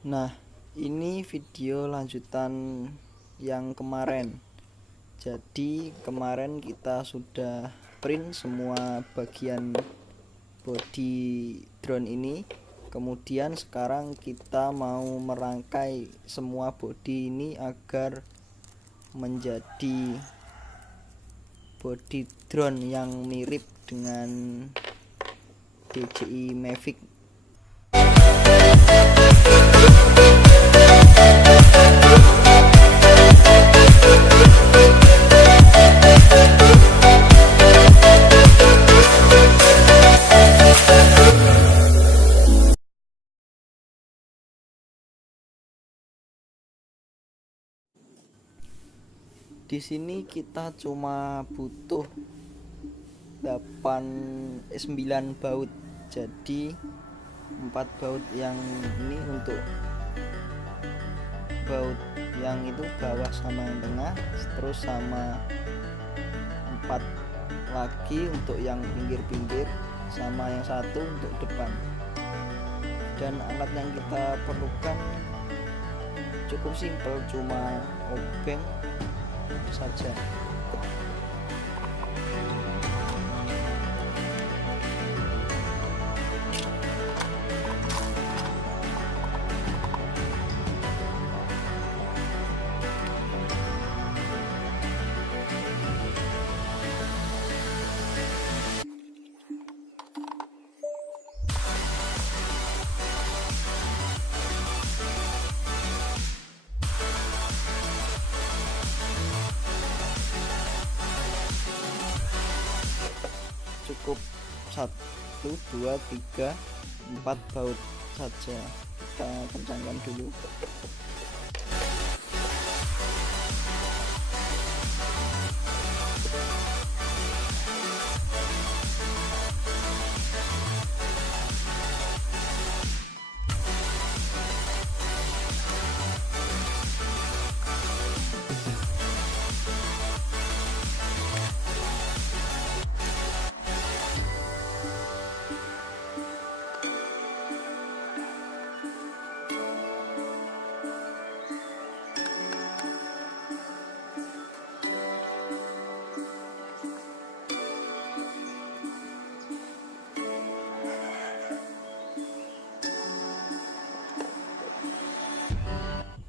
Nah, ini video lanjutan yang kemarin. Jadi kemarin kita sudah print semua bagian body drone ini. Kemudian sekarang kita mau merangkai semua body ini agar menjadi body drone yang mirip dengan DJI Mavic. Di sini kita cuma butuh 9 baut. Jadi 4 baut yang ini untuk baut yang itu bawah sama yang tengah, terus sama 4 lagi untuk yang pinggir-pinggir, sama yang satu untuk depan. Dan alat yang kita perlukan cukup simpel, cuma obeng saja. Cukup 1, 2, 3, 4 baut saja. Kita kencangkan dulu.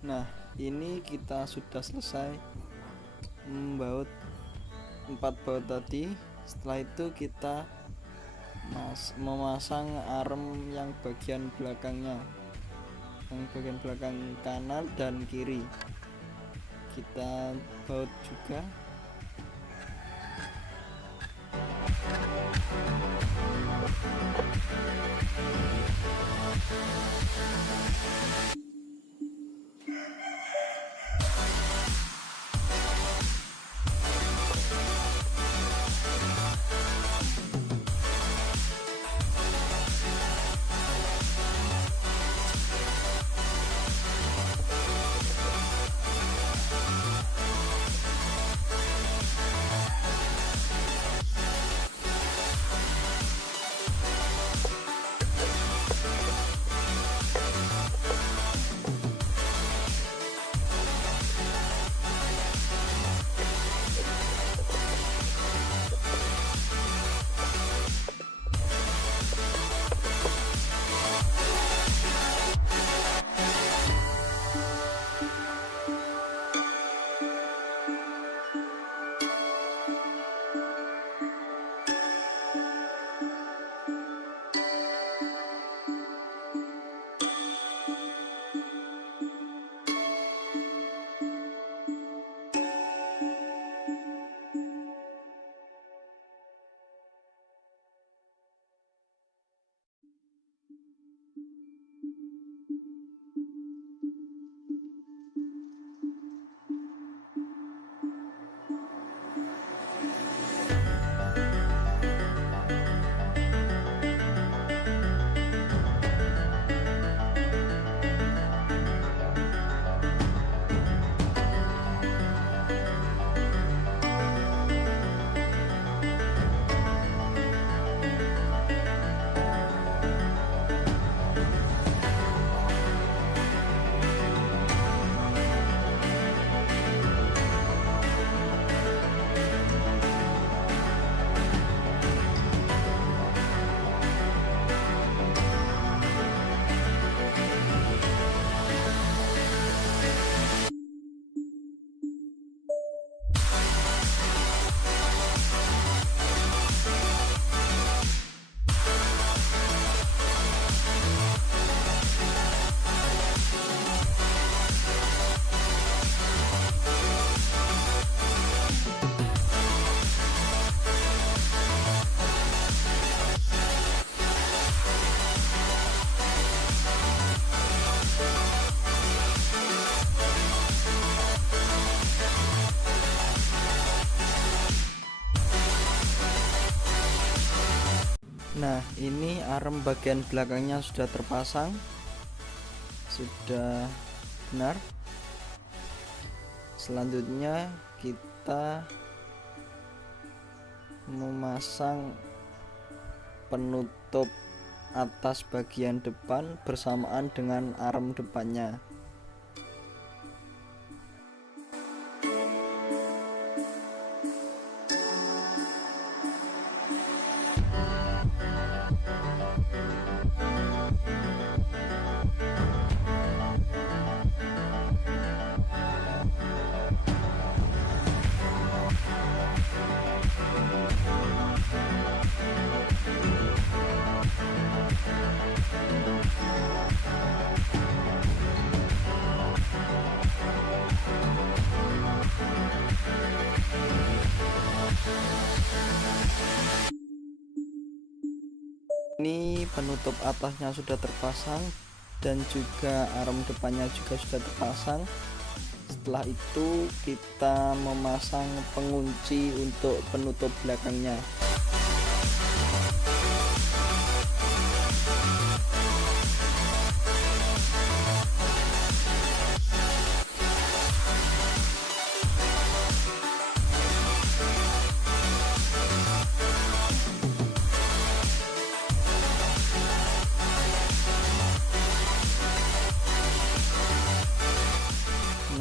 Nah, ini kita sudah selesai membaut 4 baut tadi. Setelah itu kita memasang arm yang bagian belakangnya, yang bagian belakang kanan dan kiri. Kita baut juga. Nah, ini arm bagian belakangnya sudah terpasang, sudah benar. Selanjutnya kita memasang penutup atas bagian depan bersamaan dengan arm depannya. Ini penutup atasnya sudah terpasang dan juga arm depannya juga sudah terpasang. Setelah itu kita memasang pengunci untuk penutup belakangnya.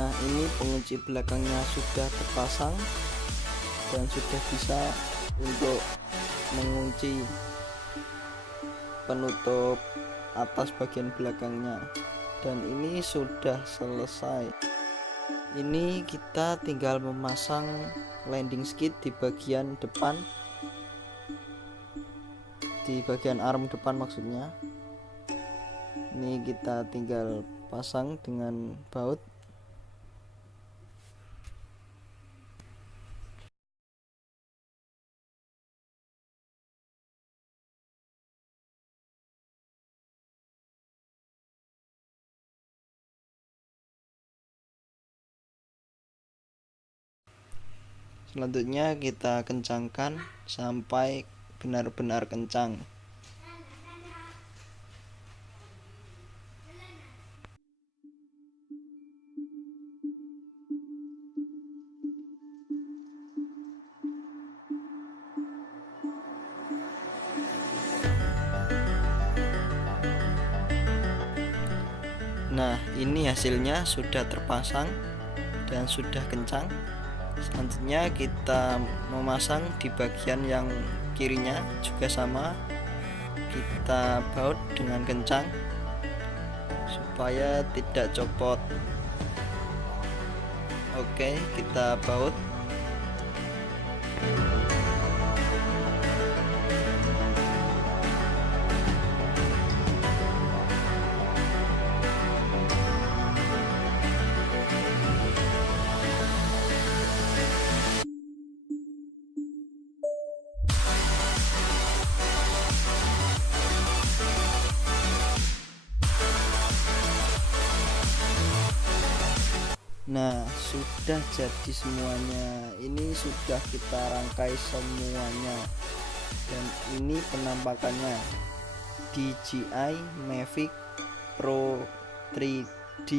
Nah, ini pengunci belakangnya sudah terpasang dan sudah bisa untuk mengunci penutup atas bagian belakangnya, dan ini sudah selesai. Ini kita tinggal memasang landing skid di bagian depan, di bagian arm depan maksudnya. Ini kita tinggal pasang dengan baut. Selanjutnya kita kencangkan sampai benar-benar kencang. Nah, ini hasilnya sudah terpasang dan sudah kencang. Selanjutnya kita memasang di bagian yang kirinya juga sama, kita baut dengan kencang supaya tidak copot. Oke, kita baut. Nah, sudah jadi semuanya. Ini sudah kita rangkai semuanya, dan ini penampakannya DJI Mavic Pro 3D.